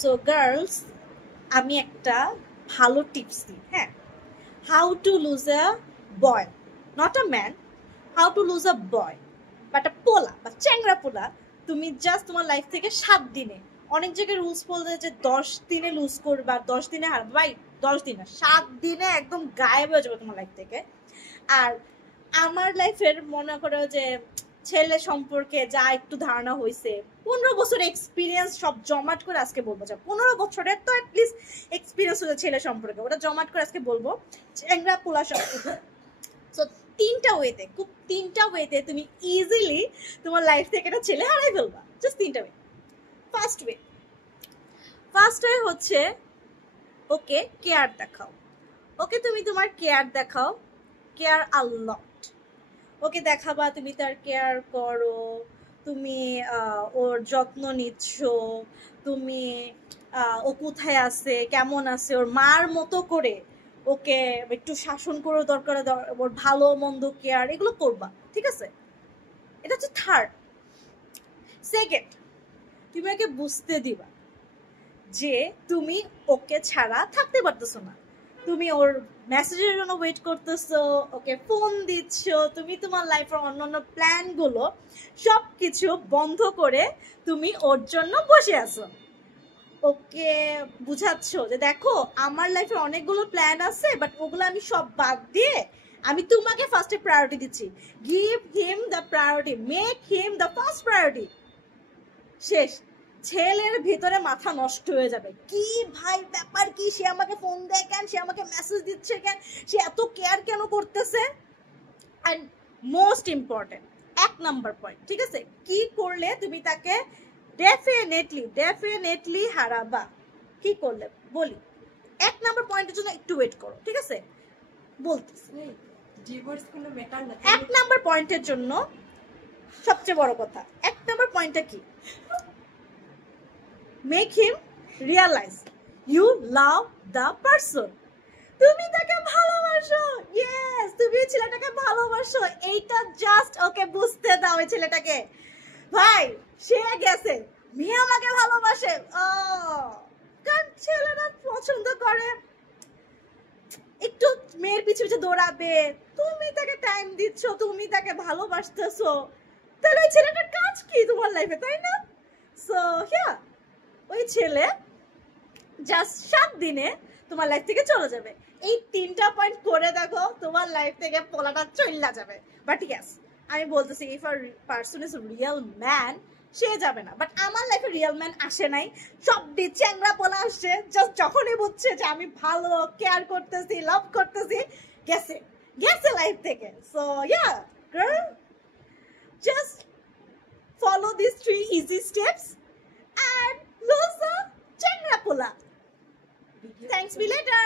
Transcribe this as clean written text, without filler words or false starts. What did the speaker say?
So girls, আমি একটা ভালো টিপস দিই, হ্যাঁ। How to lose a boy, not a man, how to lose a boy, but আ পোলা বা চ্যাংরা পোলা। তুমি জাস্ট তোমার লাইফ থেকে 7 দিনে, অনেক জায়গায় রুলস বলতে যে 10 দিনে লুজ করবা, 10 দিনে হারবা, ভাই 10 দিন না, 7 দিনে একদম গায়েব হয়ে যাবে তোমার লাইফ থেকে। আর আমার লাইফের মনে করো যে ছেলে সম্পর্কে যা একটু ধারণা হয়েছে, 15 বছর এক্সপিরিয়েন্স সব জমাট করে আজকে বলবো। যা 15 বছরের তো অ্যাটলিস্ট এক্সপিরিয়েন্স হয়েছে ছেলে সম্পর্কে, ওটা জমাট করে আজকে বলবো চ্যাংরা পোলা সম্পর্কে। সো তিনটা ওয়েতে তুমি ইজিলি তোমার লাইফ থেকে একটা ছেলে হারাই ফেলবা। জাস্ট 3টা ওয়ে। ফার্স্ট ওয়ে হচ্ছে ওকে কেয়ার দেখাও। ওকে তুমি তোমার কেয়ার দেখাও, কেয়ার আ লট। ওকে দেখাবা তুমি তার কেয়ার করো, তুমি ওর যত্ন নিচ্ছ, তুমি ও কোথায় আছে, কেমন আছে, ওর মার মতো করে ওকে একটু শাসন করে, দরকার ওর ভালো মন্দ কেয়ার এগুলো করবা, ঠিক আছে? এটা হচ্ছে থার্ড। সেকেন্ড, তুমি ওকে বুঝতে দিবা যে তুমি ওকে ছাড়া থাকতে পারতেছো না। তুমি ওর মেসেজের জন্য ওয়েট করতেছো, ওকে ফোন দিচ্ছ, তুমি তোমার লাইফের অন্যান্য প্ল্যানগুলো সব কিছু বন্ধ করে তুমি ওর জন্য বসে আছো। ওকে বুঝাচ্ছ যে দেখো আমার লাইফে অনেকগুলো প্ল্যান আছে, বাট ওগুলো আমি সব বাদ দিয়ে আমি তোমাকে ফার্স্টে প্রায়োরিটি দিচ্ছি। Give him the priority, make him the first priority. শেষ। ছেলের ভিতরে মাথা নষ্ট হয়ে যাবে, কি ভাই ব্যাপার কি, সে আমাকে ফোন দেয় কেন, সে আমাকে মেসেজ দিচ্ছে কেন, সে এত কেয়ার কেন করতেছে। And most important 1 number point, ঠিক আছে, কি করলে তুমি তাকে ডেফিনেটলি হারাবা, কি করলে বলি। 1 নাম্বার পয়েন্টের জন্য একটু ওয়েট করো, ঠিক আছে, বলতেছি। 1 নাম্বার পয়েন্টের জন্য সবচেয়ে বড় কথা, 1 নাম্বার পয়েন্টটা কি, make him realise you love the person. তুমি তাকে ভালোবাসো, ইয়েস, তুমি ছেলেটাকে ভালোবাসো, এইটা জাস্ট ওকে বুঝতে দাও। এই ছেলেটাকে, ভাই সে গেছে, মেয়ে আমাকে ভালোবাসে, কারণ ছেলেরা পছন্দ করে একটু মেয়ের পিছু পিছু দৌড়াবে, তুমি তাকে টাইম দিচ্ছ, তুমি তাকে ভালোবাসতেছো, তাহলে ওই ছেলেটার কাজ কি তোমার লাইফে, তাই না? সো হ্যাঁ, ওই ছেলে জাস্ট 7 দিনে তোমার লাইফ থেকে চলে যাবে। এই 3টা পয়েন্ট করে দেখো, তোমার লাইফ থেকে পোলাটা চলে যাবে। বাট ইয়েস, আমি বলতেছি if a person is real man, সে যাবে না। বাট আমার লাইফে রিয়েল ম্যান আসে নাই, সব চ্যাংরা পোলা আসছে, জাস্ট যখনই বুঝছে যে আমি ভালো কেয়ার করতেছি, লাভ করতেছি, গেছে গেছে লাইফ থেকে। So yeah girl, just follow these 3 easy steps and lose the চ্যাংরা পোলা. Thanks, me later.